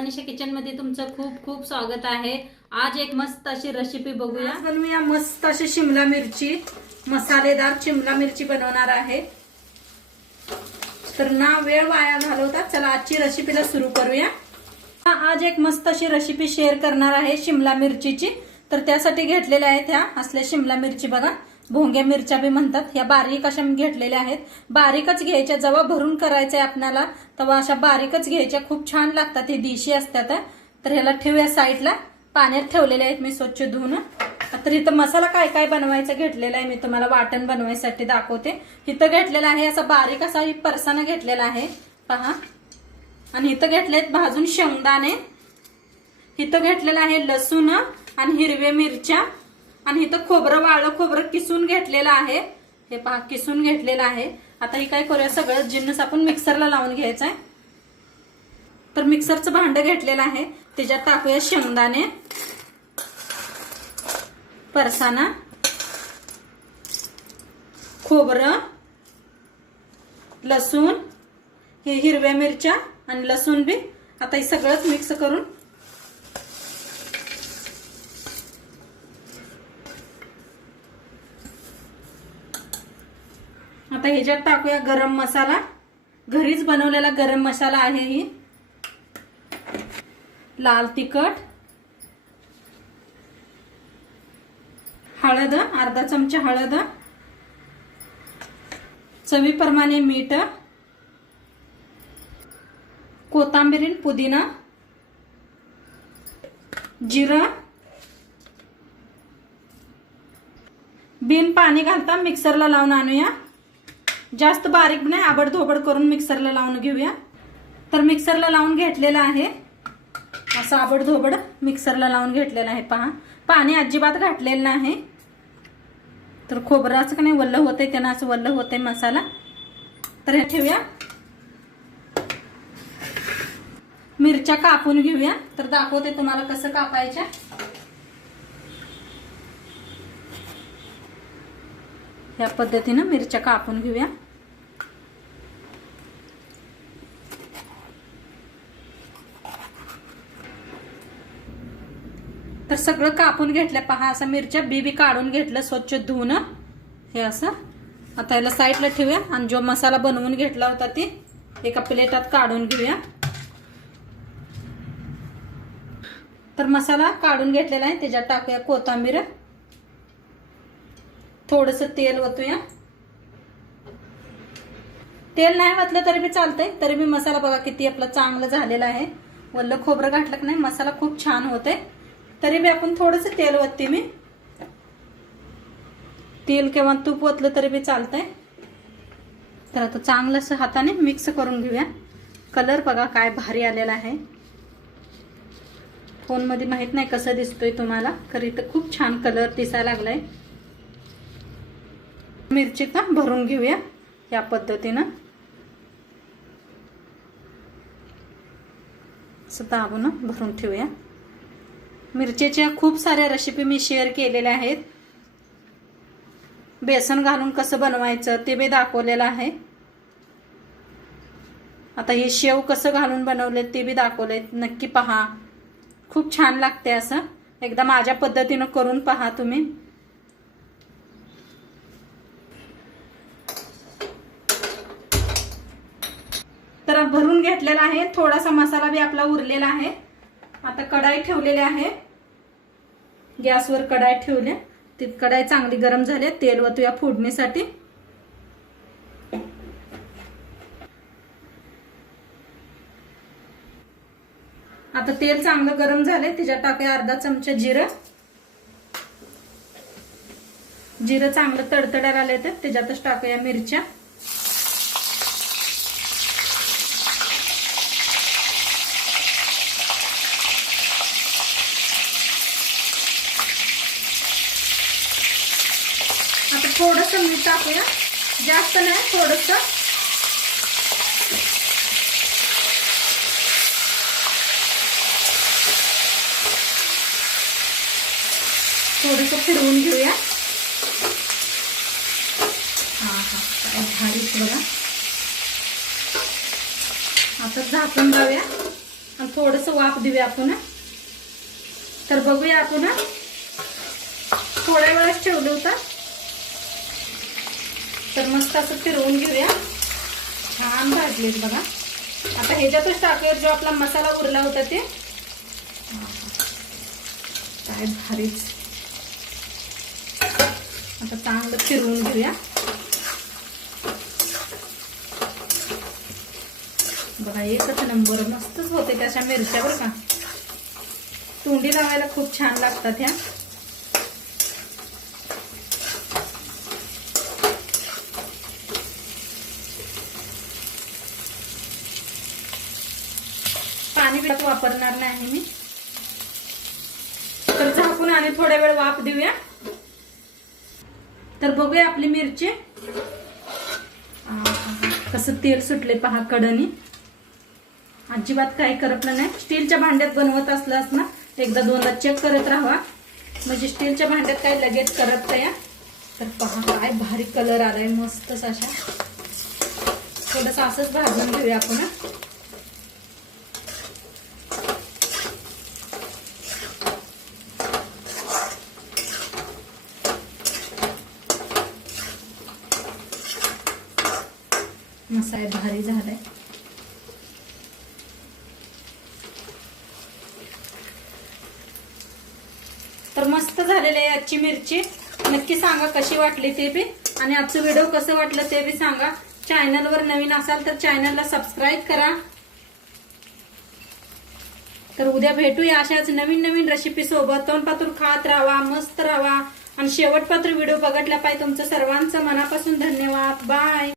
Manisha kitchen मध्ये तुमचं खूप खूप स्वागत आहे। आज एक मस्त अशी रेसिपी बघूया। आज बनवूया मस्त अशी शिमला मिरची, मसालेदार शिमला मिरची बनवणार आहे। तर ना वेळ वाया घालवता चला आजची रेसिपीला सुरू करूया। आज एक मस्त अशी रेसिपी शेअर करणार आहे शिमला मिरचीची। तर त्यासाठी घेतलेल्या आहेत ह्या असल्या शिमला मिरची, बघा भोंग्या मिरच्या बी म्हणतात। ह्या बारीक अशा घेतलेल्या आहेत। बारीकच घ्यायच्या, जेव्हा भरून करायचंय आपल्याला तेव्हा अशा बारीकच घ्यायच्या, खूप छान लागतात। हे देशी असतात। तर ह्याला ठेवूया साईडला। पाण्यात ठेवलेले आहेत मी स्वच्छ धुवून। तर इथं मसाला काय काय बनवायचा घेतलेला आहे मी तुम्हाला वाटण बनवायसाठी दाखवते। इथं घेतलेला आहे असा बारीक असा परसाना घेतलेला आहे पहा। आणि इथं घेतलेत भाजून शेंगदाणे, इथं घेतलेला आहे लसूण आणि हिरव्या मिरच्या, आणि इथं खोबरं वाळलं खोबरं किसून घेतलेलं आहे। हे पहा किसून घेतलेलं आहे। आता हे काय करूया, सगळं जिन्नस आपण मिक्सरला लावून घ्यायचं आहे। तर मिक्सरचं भांडं घेतलेलं आहे, त्याच्यात टाकूया शेंगदाणे, परसाना, खोबरं, लसूण, हे हिरव्या मिरच्या आणि लसूण बी। आता हे सगळंच मिक्स करून आता ह्याच्यात टाकूया गरम मसाला। घरीच बनवलेला गरम मसाला आहे ही। लाल तिखट, हळद अर्धा चमचा हळद, चवीप्रमाणे मीठ, कोथिंबीर पुदिना, जिरं, बिन पाणी घालता मिक्सरला लावून आणूया। जास्त बारीक नाही, आबडधोबड करून मिक्सरला लावून घेऊया। तर मिक्सरला लावून घेतलेला आहे, असं आबडधोबड मिक्सरला लावून घेतलेला आहे पहा। पाणी अजिबात घातलेलं नाही। तर खोबराचं का नाही वल्ल होते, त्यानं असं वल्ल होते मसाला। तर हे ठेवूया। मिरच्या कापून घेऊया। तर दाखवते तुम्हाला कसं कापायच्या। या पद्धतीने मिरच्या कापून घेऊया। तर सगळं कापून घेतलं पहा, असं मिरच्या बी काढून घेतलं स्वच्छ धुवून हे असं। आता याला साईडला ठेवूया आणि जो मसाला बनवून घेतला होता ते एका प्लेटात काढून घेऊया। तर मसाला काढून घेतलेला आहे, त्याच्यात टाकूया कोथिंबीर, थोडंसं तेल ओतूया। तेल नाही ओतलं तरी बी चालतंय, तरी बी मसाला बघा किती आपला चांगला झालेला आहे। वल्ल खोबरं घातलं की नाही मसाला खूप छान होते। तरी बी आपण थोडंसं तेल ओतते मी, तेल किंवा तूप ओतलं तरी बी चालतंय। तर आता चांगलं असं हाताने मिक्स करून घेऊया। कलर बघा काय भारी आलेला आहे। फोन मध्ये माहित नाही कसं दिसतोय तुम्हाला, खरी तर खूप छान कलर दिसायला लागलाय। मिरची का भरून घेऊया या पद्धतीनं, असं दाबून भरून ठेवूया। मिरचीच्या खूप साऱ्या रेसिपी मी शेअर केलेल्या आहेत। बेसन घालून कसं बनवायचं ते बी दाखवलेलं आहे। आता हे शेव कसं घालून बनवले ते बी दाखवले, नक्की पहा। खूप छान लागते असं, एकदा माझ्या पद्धतीनं करून पहा तुम्ही। तर भरून घेतलेला आहे, थोडासा मसाला बी आपला उरलेला आहे। आता कढाई ठेवलेली आहे, गॅसवर कढाई ठेवली। ती कढाई चांगली गरम झाली, तेल ओतूया फोडणीसाठी। आता तेल चांगलं गरम झाले, त्याच्यात टाकूया अर्धा चमचा जिरं। जिरं चांगलं तडतडायला आले तर त्याच्यातच टाकूया मिरच्या। आता थोडंसं मीठ टाकूया, जास्त नाही थोडंसं। थोडंसं फिरवून घेऊया। काय भारीच बघा। आता झाकण लावूया आणि थोडस वाफ देऊया आपण. तर बघूया आपण. थोड्या वेळाच ठेवलं होतं, तर मस्त असं फिरवून घेऊया. छान भाजलेत बघा. आता ह्याच्यातच टाकूया जो आपला मसाला उरला होता ते. काय भारीच. आता चांगलं फिरवून घेऊया. बघा एकच नंबर मस्तच होते त्याच्या मिरच्या बरं का. तोंडी लावायला खूप छान लागतात ह्या. पाणी बिलकुल वापरणार नाही मी. तर झाकून आणि थोड्या वेळ वाफ देऊया. तर बघूया आपली मिरची. कसं तेल सुटले पहा कडनी. अजिबात काही करपलं नाही. स्टीलच्या भांड्यात बनवत असलास ना एकदा दोनदा चेक करत राहा, म्हणजे स्टीलच्या भांड्यात काही लगेच करपत या. तर पहा काय भारी कलर आलाय मस्तच अशा. थोडस असंच भाजून घेऊया आपण. मसाला भारी झालाय. तर मस्त झालेली आहे आजची मिरची. नक्की सांगा कशी वाटली ते बी, आणि आजचं व्हिडिओ कसं वाटलं ते बी सांगा. चॅनलवर नवीन असाल तर चॅनलला सबस्क्राईब करा. तर उद्या भेटूया अशाच नवीन नवीन रेसिपी सोबत. तोंडपातूर खात राहा, मस्त राहा, आणि शेवटपात्र व्हिडिओ बघितला पाहिजे. तुमचं सर्वांचं मनापासून धन्यवाद. बाय.